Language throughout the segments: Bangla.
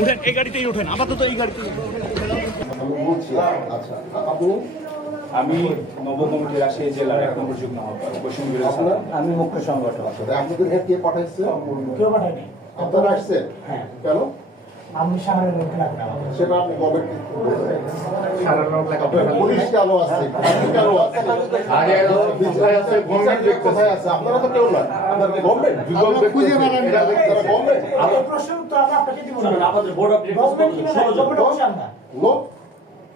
উঠেন এই গাড়িতেই উঠেন আপাতত এই গাড়িতেই। আচ্ছা আপনি আমি নব রাশিয়া জেলার এক নম্বর যুগ্ম পশ্চিম আমি মুখ্য সংগঠক। আপনাদের এখানে কে পাঠাইছে? কেউ পাঠায়নি? আপনারা আসছেন? হ্যাঁ। কেন? আমি সাহারের লোক না করা সেটা আপনি গভর্নমেন্ট পুলিশ কেন আছে? কেন আছে? বিচার আছে, বিচার কোথায় আছে? আপনারা তো কেউ না। আপনারা গভর্নমেন্ট খুঁজে বেড়ান গভর্নমেন্ট এই প্রশ্নের উত্তর আমরা আপনাকে দিব না। আমাদের বোর্ড অফ গভর্নমেন্ট কিনা গভর্নমেন্ট লোক আচ্ছা শুনেন শাহ আলমকে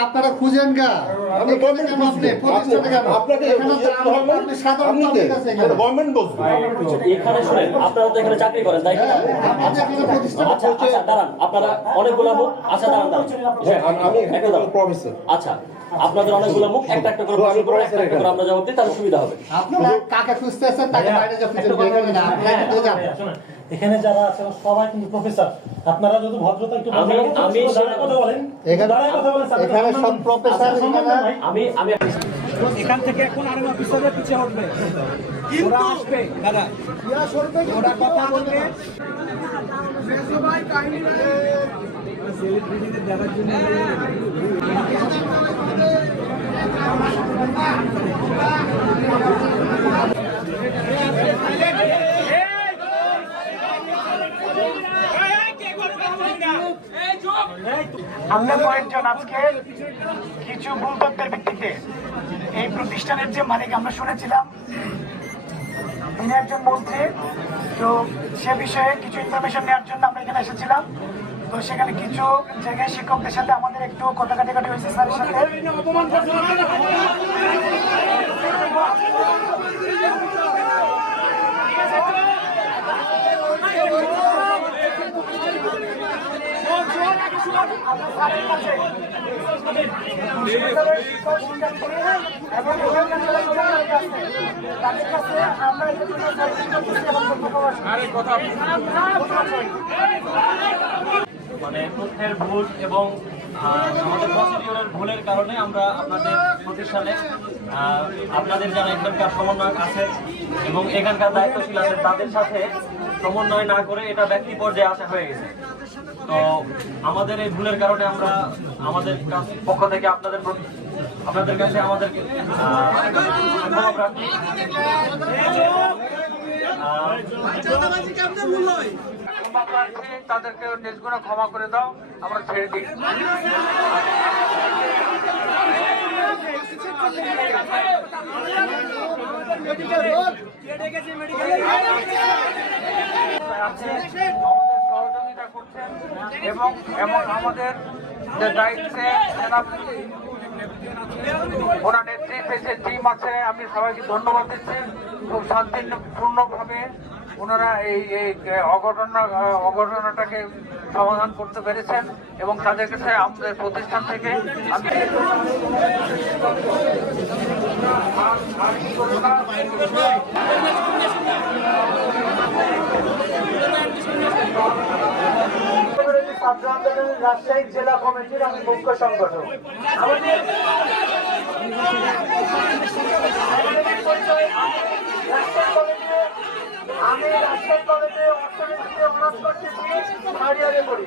আপনারা খুঁজেন গা। এখানে শুনেন আপনারা তো এখানে চাকরি করেন তাই হ্যাঁ, আচ্ছা আচ্ছা দাঁড়ান আপনারা অনেকগুলো মুখ আচ্ছা দাঁড়ান দাঁড়ান। হ্যাঁ, আমি- আমি একটা আচ্ছা আপনাদের অনেকগুলো মুখ একটা একটা করে প্রশ্ন করে একটা একটা করে আমরা জবাব দিই তাহলে সুবিধা হবে। আপনারা কাকে খুঁজতেছেন? তাকে বাইরে যা না আপনারা শোনেন, এখানে যারা আছে সবাই কিন্তু প্রফেসর আপনারা যদি ভদ্রতা একটু আমি- বজায় রাখেন, আমি- দাঁড়ায় কথা বলেন। এখানে দাঁড়ায় কথা বলেন স্যার, এখানে সব প্রফেসর আচ্ছা, এখানে আমি আমি এখান থেকে এখন আরও অফিসারদের পিছিয়ে উঠবে ওরা আসবে। দাদা ওরা কথা বলবে। সেলিব্রিটিদের দেখার জন্য আমরা আজকে কিছু ভুল ভিত্তিতে এই প্রতিষ্ঠানের যে মালিক, আমরা শুনেছিলাম। তিনি একজন মন্ত্রী, তো সে বিষয়ে কিছু ইনফরমেশন নেওয়ার জন্য আমরা এখানে এসেছিলাম। তো সেখানে কিছু জায়গায় শিক্ষকদের সাথে আমাদের একটু কথা কাটাকাটি হয়েছে স্যারের সাথে আমরা স্যারের কাছে বিশ্ববিদ্যালয়ের শিক্ষক শিক্ষার্থী আছে। মানে তথ্যের ভুল এবং আমাদের প্রসিডিওরের ভুলের কারণে আমরা আপনাদের প্রতিষ্ঠানে আপনাদের যারা এখানকার সমন্বয়ক আছেন এবং এখানকার দায়িত্বশীল আছেন তাদের সাথে সমন্বয় না করে এটা ব্যক্তি পর্যায়ে আসা হয়ে গেছে তো আমাদের এই ভুলের কারণে আমরা আমাদের পক্ষ থেকে আপনাদের আপনাদের কাছে প্রার্থী, তাদেরকে নিষ্গুণ ক্ষমা করে দাও আমরা ছেড়ে দিই আছে, আমাদের করছেন এবং এবং আমাদের যে দায়িত্বে ওনার নেতৃত্বে যে টিম আছে, আমি সবাইকে ধন্যবাদ দিচ্ছি। খুব শান্তিপূর্ণভাবে ওনারা এই এই অঘটনা অঘটনাটাকে সমাধান করতে পেরেছেন এবং তাদের কাছে আমাদের প্রতিষ্ঠান থেকে আমি ছাত্র আন্দোলনের রাজশাহী জেলা কমিটির আমি মুখ্য সংগঠক আমি রাজশাহী কলেজে অর্থনীতিতে অনার্স করতেছি থার্ড ইয়ারে পড়ি